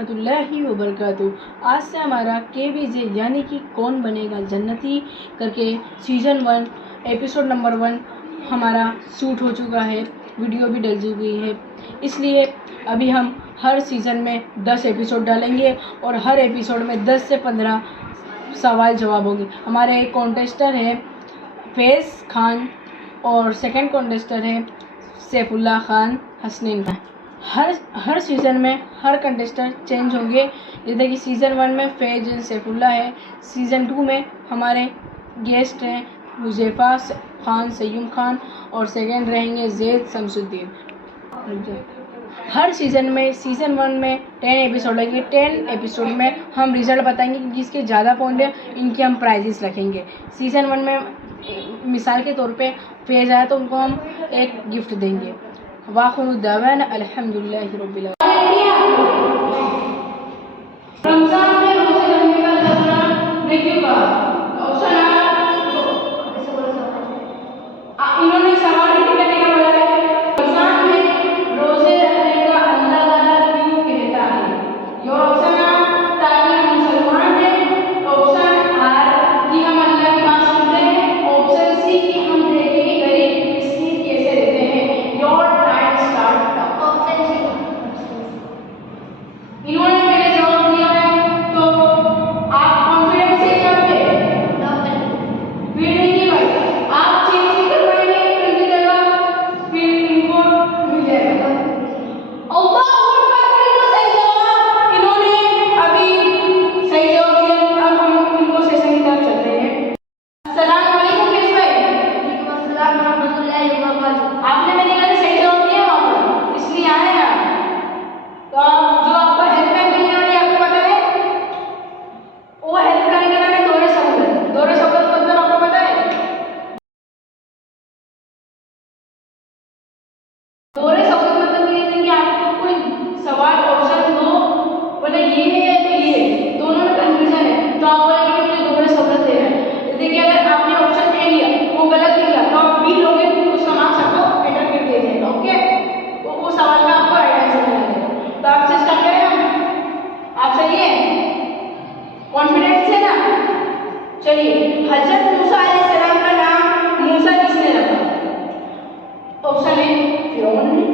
रहमतुल्लाहि व बरकातुहू। आज से हमारा KVJ यानी कि कौन बनेगा जन्नती करके सीज़न 1 एपिसोड नंबर 1 हमारा शूट हो चुका है, वीडियो भी डल चुकी है। इसलिए अभी हम हर सीज़न में 10 एपिसोड डालेंगे और हर एपिसोड में 10 से 15 सवाल जवाब होंगे। हमारे एक कॉन्टेस्टर है फैज़ खान और सेकंड कॉन्टेस्टर है सैफुल्लाह खान हसनैन खान। हर सीज़न में हर कंटेस्टेंट चेंज होंगे। जैसे कि सीज़न 1 में फैज़ सैफुल्लाह है, सीज़न 2 में हमारे गेस्ट हैं हुज़ैफ़ा खान सय्युम खान और सेकंड रहेंगे ज़ैद शमसुद्दीन। हर सीज़न सीज़न 1 में 10 एपिसोड लगेंगे। 10 एपिसोड में हम रिज़ल्ट बताएंगे कि जिसके ज़्यादा पॉइंट है इनके हम प्राइजेस रखेंगे। सीज़न 1 में मिसाल के तौर पे फैज़ आया तो उनको हम एक गिफ्ट देंगे। वाखिरु दावाना अल्हम्दुलिल्लाहि रब्बिल रमज़ान में रोज़े रखने का दौरान ने क्यों कहा? ऑप्शन इन्होंने सवाल रिपीट करने का बोला है। रमज़ान में रोज़े रखने का अल्लाह ताला क्यों कहता है? योर ऑप्शन ताकि हम मुसलमान हैं, ऑप्शन आर कि हम अल्लाह की बात सुनते हैं, ऑप्शन सी कि हम देखें कि गरीब मिस्कीन कैसे रहते हैं। Your time start. Option C. इन्होंने पहले जवाब दिया है तो आप कॉन्फिडेंस से जवाब दें। फिर देखिए भाई आप चेंज कर पाएंगे इनकी जगह, फिर इनको मिल जाएगा। अल्लाह अकबर, बिल्कुल सही जवाब। इन्होंने अभी सही जवाब दिया। अब हम इनको सेशन की तरफ चलते हैं। अस्सलाम वालेकुम फैज़ भाई। वालेकुम अस्सलाम रहमतुल्लाहि व बरकातुहू। आपने मेरे घर सही जवाब दिया वहाँ पर, इसलिए आए हैं आप। तो जो आपको हेल्पलाइन मिलने वाली है आपको पता है? वो हेल्पलाइन का नाम है दौरे सहूलत। दौरे सहूलत मतलब आपको पता है? दौरे सहूलत मतलब ये है कि आपको कोई सवाल ऑप्शन दो, बोले ये है तो ये है, दोनों में कंफ्यूजन है तो आप बोलेंगे कि मुझे दौरे सहूलत देना है। जैसे कि अगर आपने ऑप्शन ए लिया वो गलत निकला तो आप बी लोगे तो उसका मार्क्स आपको एंटर कर दिया जाएगा। ओके, तो वो सवाल का आपको राइट आंसर मिलेगा। तो आपसे स्टार्ट करें हम? आप सही है, कॉन्फिडेंस है ना? चलिए, हजरत मूसा अलैहिस्सलाम का नाम मूसा किसने रखा? ऑप्शन ए फिरौन ने,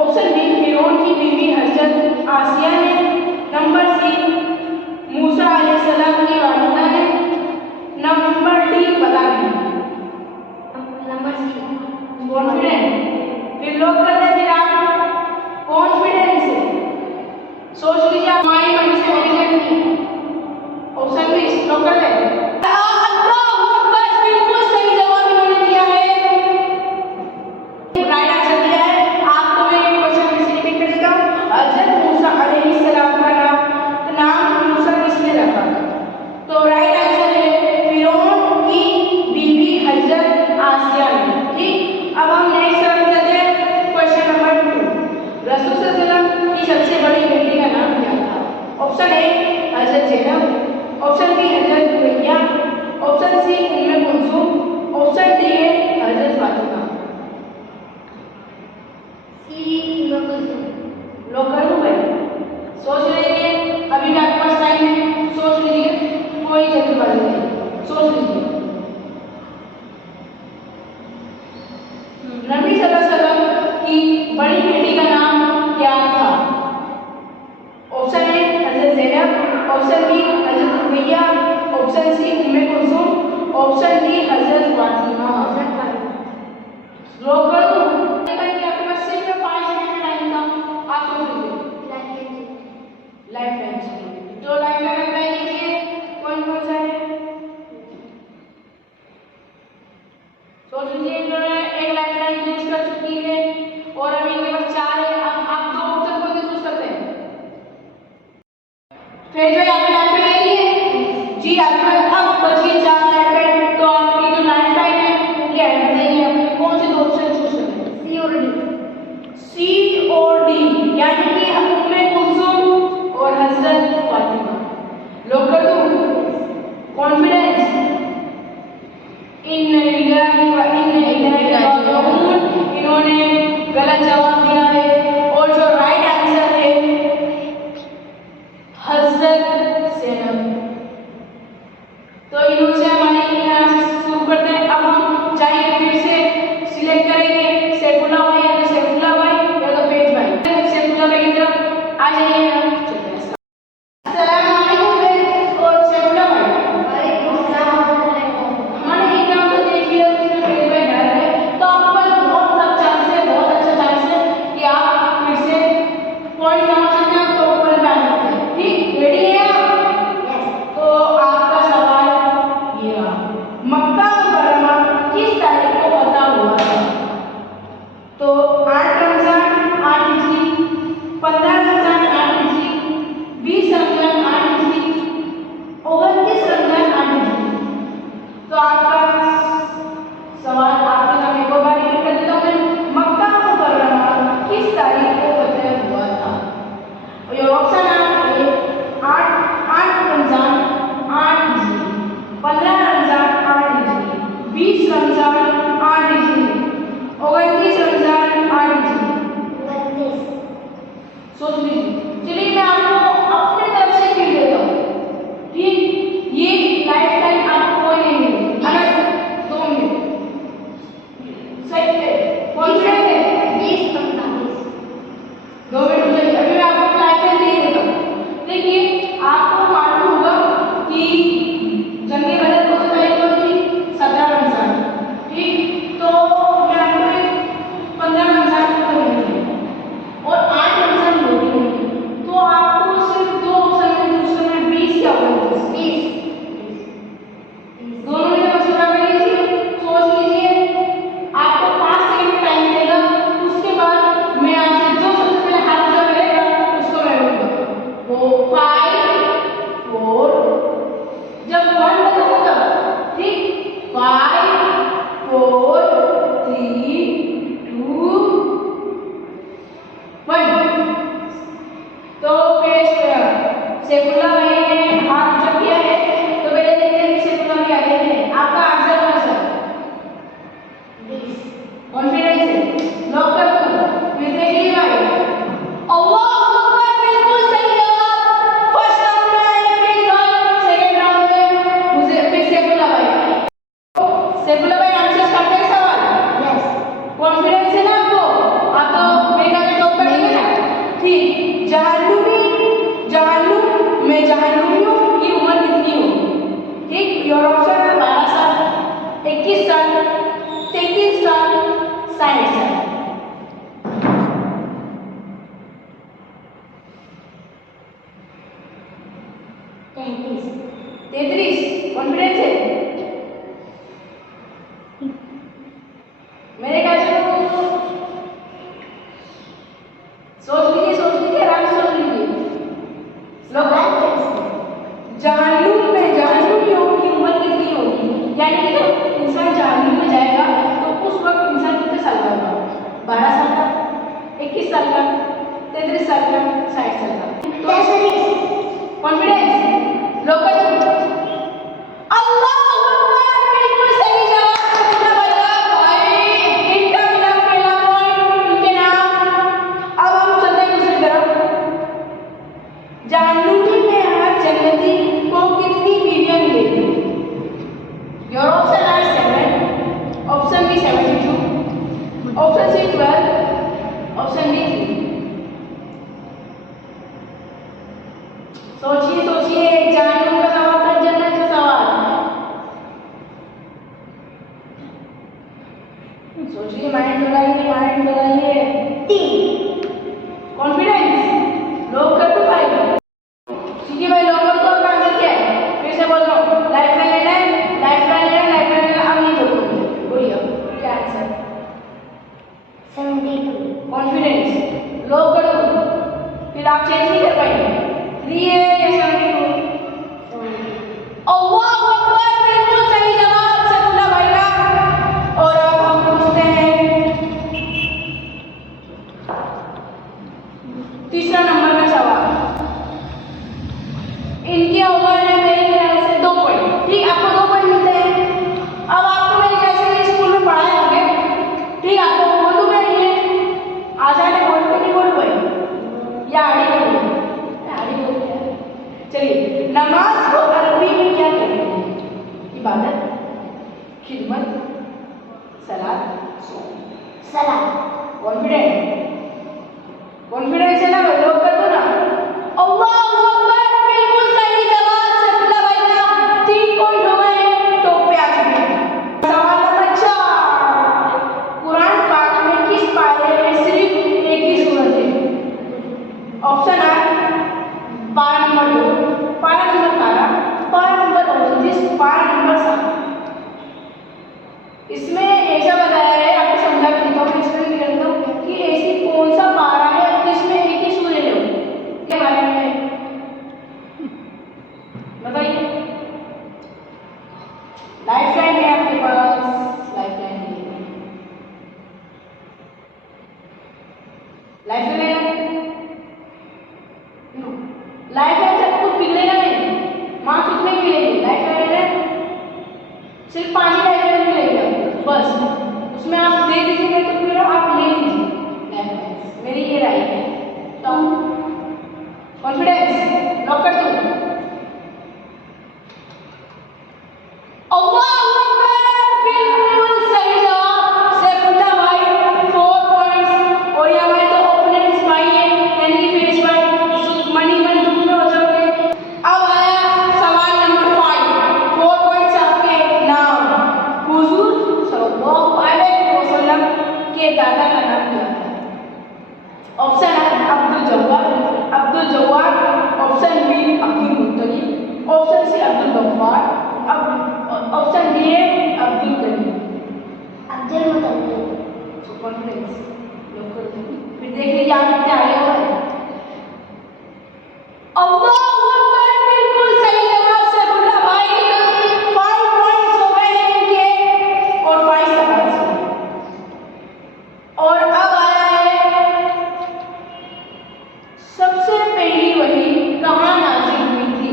ऑप्शन बी फिरौन की बीवी हजरत आसिया ने, नंबर सी मूसा अलैहिस्सलाम की वालिदा ने, नंबर डी पता नहीं। Number C confident. फिर लोग करते हैं, फिर आप कॉन्फिडेंस से सोच लीजिए आप हमारी मर्जी से रिजेक्ट नहीं। ऑप्शन बी लोग कर ले। अल्लाहू अकबर, बिल्कुल सही जवाब इन्होंने दिया है, राइट आंसर दिया है। आपको मैं एक क्वेश्चन फिर से रिपीट कर देता हूँ। हजरत मूसा अलैहिस्सलाम का नाम मूसा किसने रखा? तो राइट आंसर है फिरौन की बीवी हजरत आसिया ने। ठीक, अब हम नेक्स्ट तरफ चलते हैं। क्वेश्चन नंबर 2, रसूल सल्लल्लाहु अलैहि वसल्लम की सबसे बड़ी बेटी का नाम क्या था? Option A Hazrat Zainab, option B Hazrat Ruqaiya, option C Umme Kulsoom, option D है हजरत फातिमा। सी उम्मे कुलसूम। लोग कर दूं भाई? सोच लीजिए, अभी भी आपके पास टाइम है, सोच लीजिए, कोई जल्दबाजी नहीं, सोच लीजिए। नबी सल्लल्लाहु अलैहि वसल्लम की बड़ी बेटी का नाम क्या था? Option A Hazrat Zainab, option B Hazrat Ruqaiya, option C Umme Kulsoom, option D हजरत फातिमा। लोग कर दूं? आपके पास सिर्फ 5 मिनट टाइम था, आप सोच लीजिए। लाइफ लाइन जो लाइफ लाइन अप्लाई कीजिए, कौन कौन सा है सोच लीजिए। इन्होंने एक लाइफ लाइन यूज कर चुकी है और अभी इनके पास 4 है। अब आप 2 ऑप्शन कौन से चूज करते हैं? फिर जो आपने लाइफ लाइन ले ली है जी, आपके पास अब बची 4 लाइफ लाइन। तो आपकी जो लाइफ लाइन है ये ऐड देंगे, आपने कौन से 2 ऑप्शन चूज करते हैं? सी और डी। सी और डी यानी कि उम्मे कुलसूम और हजरत फातिमा। लोग कर दूं? कॉन्फिडेंस। इन्ना लिल्लाहि व इन्ना इलैहि राजिऊन। इन्होंने गलत जवाब दिया है और जो राइट आंसर है नुसरत सैनब। तो इन्हों से हमारे यहाँ से शुरू करते हैं। अब हम जाएंगे फिर से सिलेक्ट करेंगे सैफुल्लाह भाई या तो सैफुल्लाह भाई या तो फैज भाई। सैफुल्लाह भाई की तरफ आ जाइए। सैफुल्लाह भाई ने हाथ ऊंचा किया है तो पहले देखते हैं कि सैफुल्लाह भाई आगे हैं। आपका आंसर क्या सर? 20। कॉन्फिडेंस है, लॉक कर दो। फिर देखिए भाई, अल्लाह अकबर, बिल्कुल सही जवाब। फर्स्ट राउंड में फ्री रन, सेकंड राउंड में मुझे फिर सैफुल्लाह भाई। सैफुल्लाह भाई आंसर करते हैं सवाल? यस। कॉन्फिडेंस है ना आपको? आप तो मेरा भी टॉप करेंगे ना? ठीक। जहान्नुमियों की उम्र कितनी होगी? ठीक, योर ऑप्शन है 12 साल, 21 साल, 33 साल, 60 साल। तैतीस कॉन्फिडेंस है? मेरे ख्याल से सोच लीजिए, आराम से सोच लीजिए। जहान्नुमियों की उम्र कितनी होगी? यानी कि जब इंसान जहान्नुम में जाएगा तो उस वक्त इंसान कितने साल का होगा? 12 साल का, 21 साल का, 33 साल का, 60 साल का। Confidence local. अल्लाह अकबर, बिल्कुल सही जवाब सैफुल्लाह भाई। इनका मिला पहला पॉइंट, इनके नाम। अब हम चलते हैं दूसरी तरफ। जहान्नुमी में हर जन्नती को कितनी बीवियां मिलेगी? Your option are 7, option B 72, option C 12, option D 3। सोचिए, जहन्नुम का सवाल था, जन्नत का सवाल। सोचिए, माइंड लगाइए। 3। कॉन्फिडेंस लोग कर दो भाई। ठीक है भाई, लोग कर दो। आपका आंसर क्या है? फिर से बोल रहा हूँ, लाइफलाइन लेना है, लाइफलाइन लेना। अब नहीं बोलिए क्या आंसर? 72। कॉन्फिडेंस लोग कर दो, फिर आप चेंज नहीं कर पाएंगे। 3 है या 72? अल्लाह अकबर, बिल्कुल सही जवाब सैफुल्लाह भाई का। और अब हम पूछते हैं तीसरा नंबर का सवाल। इनके ओवर है मेरे ख्याल से 2 पॉइंट। ठीक, आपको 2 पॉइंट मिलते हैं। अब आपको मेरे ख्याल से स्कूल में पढ़ाए होंगे। ठीक, आपको बोल दूं मैं ये आजाद बोल के नहीं बोलूं भाई, या आड़ी बोलूं? आड़ी बोलते हैं। चलिए, नमाज को अरबी में क्या कहते हैं? इबादत, खिदमत, सलात, सलाम। कॉन्फिडेंस है ना भाई, लोग कर दो ना। अल्लाहू अकबर, बिल्कुल सही जवाब सैफुल्लाह भाई का 3 पॉइंट हो गए हैं, टॉप पे आ चुके हैं। सवाल नंबर 4, कुरान पाक में किस पारे में सिर्फ एक ही सूरत है? ऑप्शन है पारा नंबर 2, पारा नंबर 12, पारा नंबर 29, पारा नंबर 7। इसमें ऐसा बताया है, आपको समझा के देता हूँ, एक्सप्लेन करता हूँ कि ऐसी कौन सा पारा है जिसमें एक ही सूर्य है के बारे में बताइए। लाइफ लाइन है आपके पास, लाइफ लाइन है, लाइफ लाइन लाइफ लाइन से कुछ बिगड़ेगा नहीं, मार्क्स उतने ही मिलेंगे। लाइफ लाइन है सिर्फ 5 ही लाइफ लाइन मिलेगा बस, उसमें आप दे दीजिएगा तो फिर आप ले लीजिए। मेरी ये राय है, तो कॉन्फिडेंस लॉक कर दो। अल्लाहू अकबर, बिल्कुल सही जवाब सैफुल्लाह भाई, 4 पॉइंट्स। और ये हमारे तो ओपोनेंट्स भाई हैं, यानी कि फेस भाई मनी मन दूर में हो जाओगे। अब आया सवाल नंबर 5, 4 पॉइंट्स आपके नाम। हुजूर सल्लल्लाहु अलैहि वसल्लम के दादा का नाम क्या था? ऑप्शन है Abdul Jawwad, option B Abdul Muttalib, option C Abdul Ghaffar, option D है Abdul Karim. Abdul Muttalib. Confidence फिर देख लीजिए आप कितने आगे हो रहे हैं। अल्लाहू अकबर, बिल्कुल सही जवाब सैफुल्लाह भाई, 5 पॉइंट्स हो गए हैं इनके और 5 सवाल से। और अब आया है सबसे पहली वही कहाँ नाजिल हुई थी,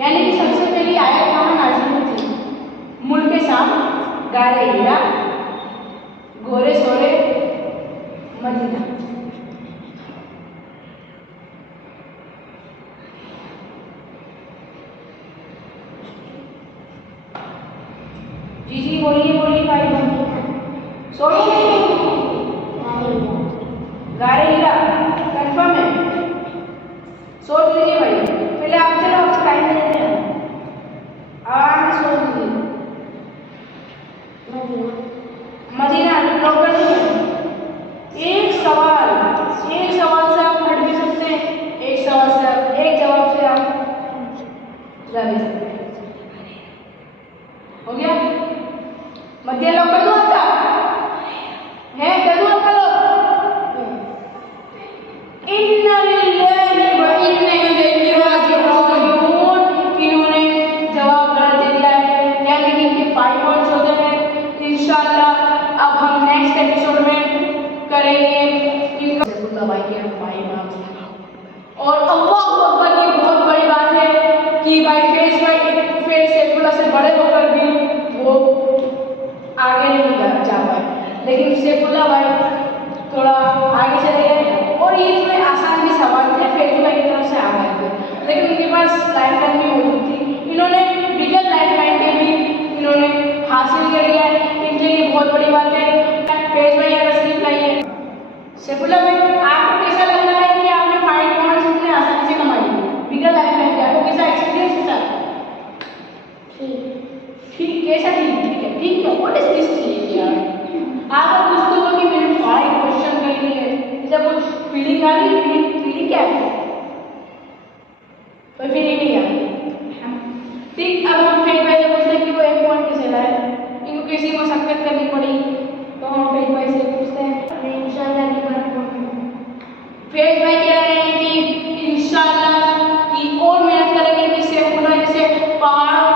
यानी कि सबसे पहली आयत कहाँ नाजिल हुई थी? मुल्क शाम, गारे हीरा, गोरे सोरे, मदीना। जी बोलिए भाई, सोच गारे हीरा कंफर्म है? सोच लीजिए भाई, पहले आप चलो आपको टाइम दे देते हैं, आराम से सोच लीजिए। मदीना लॉक कर दीजिए। एक सवाल से आप हट भी सकते हैं, एक सवाल से आप एक जवाब से आप जा भी सकते हैं। हो गया? मध्य लॉक कर दो आपका है, कर दो आपका लॉक। इन्ना लिल्लाहि व इन्ना इलैहि राजिऊन, इन्होंने जवाब गलत दे दिया है, यानी कि इनके 5 पॉइंट्स हो गए हैं। इंशाल्लाह अब हम नेक्स्ट एपिसोड में करेंगे इनका सैफुल्लाह भाई के 5 मार्क्स। और अल्लाहू अकबर की बहुत बड़ी बात है कि भाई फेस सैफुल्लाह से बड़े होकर भी वो आगे नहीं जा पाए, लेकिन सैफुल्लाह भाई थोड़ा आगे चले गए और ये थोड़े आसान भी सवाल थे, फेस भाई की तरफ से आ गए थे, लेकिन उनके पास लाइफ लाइन भी मौजूद थी। इन्होंने बिगर लाइफ लाइन के भी इन्होंने हासिल कर लिया है, इनके लिए बहुत बड़ी बात है। फेस भाई या तस्लीफ लाइए। सैफुल्लाह भाई, आपको कैसा लग रहा है कि आपने 5 पॉइंट्स इतने आसानी से कमाए बिगर लाइफ लाइन के? आपको कैसा एक्सपीरियंस है सर? ठीक कैसा? ठीक है, व्हाट इज दिस चीज यार? आप कुछ तो हो कि मैंने 5 क्वेश्चन कर लिए हैं, जब कुछ फीलिंग आ रही है, फीलिंग क्या है? कोई फीलिंग नहीं है। ठीक, अब हम फेस भाई से पूछते हैं कि वो 1 पॉइंट कैसे लाए, इनको किसी को शक्कत करनी पड़ी तो हम फेस भाई से पूछते हैं। इंशाल्लाह की बात फेस भाई कह रहे हैं कि इंशाल्लाह की और मेहनत करेंगे कि सैफुल्लाह जैसे पहाड़ों